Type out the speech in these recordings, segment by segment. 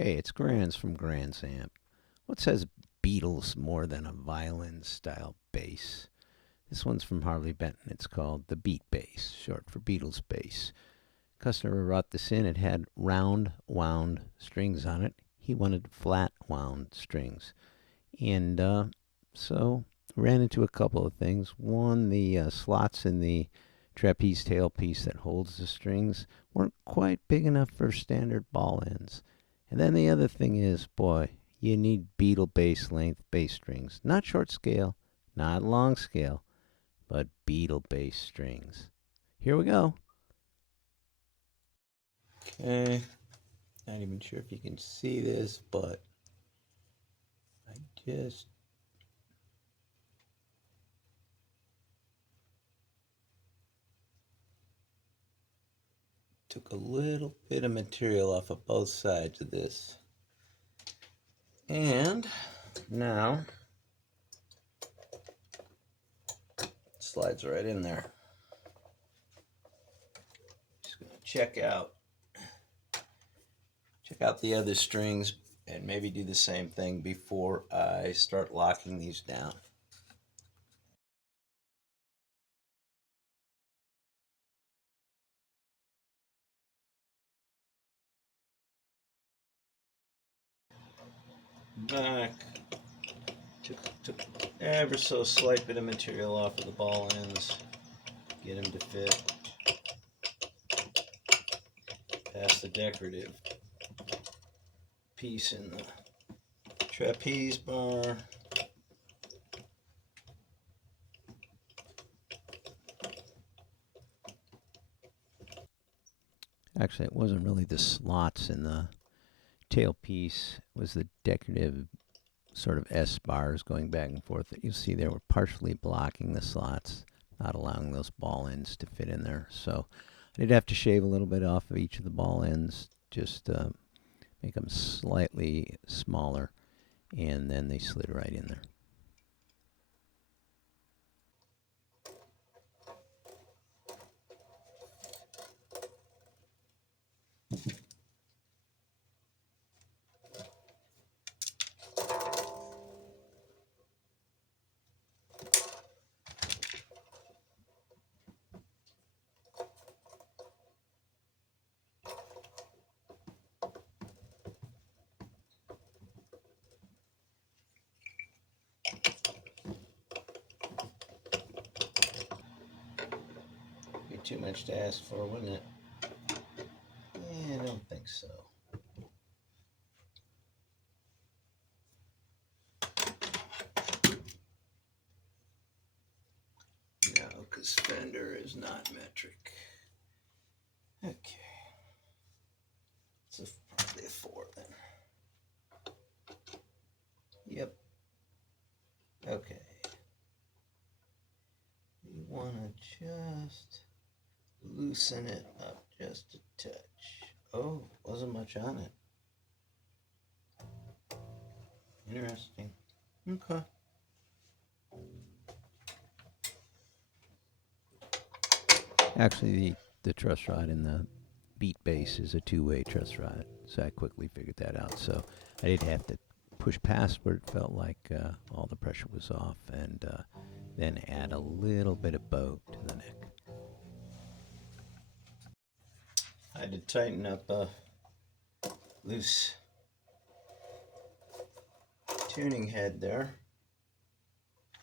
Hey, it's Grands from Grand's Amp. What says Beatles more than a violin style bass? This one's from Harley Benton. It's called the Beat Bass, short for Beatles bass. Customer brought this in. It had round wound strings on it. He wanted flat wound strings. And so ran into a couple of things. One, the slots in the trapeze tailpiece that holds the strings weren't quite big enough for standard ball ends. And then the other thing is, boy, you need Beatle bass length bass strings. Not short scale, not long scale, but Beatle bass strings. Here we go. Okay, not even sure if you can see this, but I just took a little bit of material off of both sides of this. And now it slides right in there. Just gonna check out the other strings and maybe do the same thing before I start locking these down. Back, took ever so slight bit of material off of the ball ends, get them to fit past the decorative piece in the trapeze bar. Actually, it wasn't really the slots in the tailpiece. It was the decorative sort of S bars going back and forth that you see there were partially blocking the slots, not allowing those ball ends to fit in there. So I did have to shave a little bit off of each of the ball ends, just make them slightly smaller, and then they slid right in there. Be too much to ask for, wouldn't it? Yeah, I don't think so. No, because Fender is not metric. Okay. It's probably a 4 then. Yep. Okay. You want to just loosen it up just a touch. Oh, wasn't much on it. Interesting. Okay. Actually, the truss rod in the Beat Bass is a two-way truss rod, so I quickly figured that out. So I didn't have to push past where it felt like all the pressure was off, and then add a little bit of bow to the neck. I had to tighten up a loose tuning head there.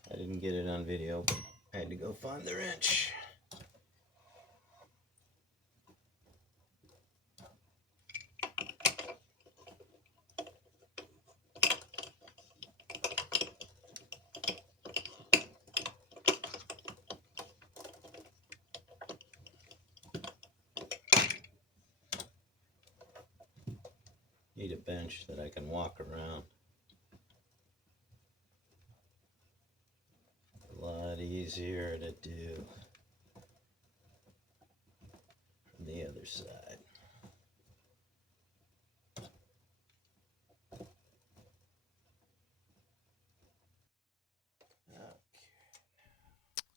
I didn't get it on video, but I had to go find the wrench. Need a bench that I can walk around. A lot easier to do from the other side.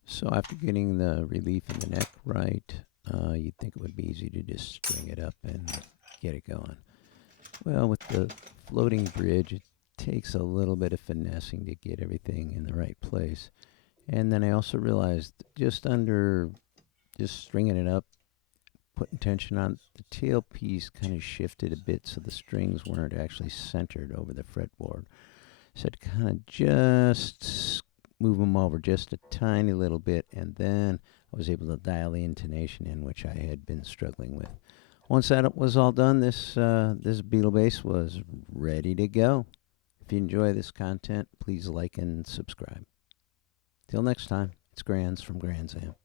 So after getting the relief in the neck right, you'd think it would be easy to just string it up and get it going. Well, with the floating bridge, it takes a little bit of finessing to get everything in the right place. And then I also realized just stringing it up, putting tension on the tailpiece kind of shifted a bit so the strings weren't actually centered over the fretboard. So I'd kind of just move them over just a tiny little bit, and then I was able to dial the intonation in, which I had been struggling with. Once that was all done, this Beetle bass was ready to go. If you enjoy this content, please like and subscribe. Till next time, it's Grands from Grand's Amp.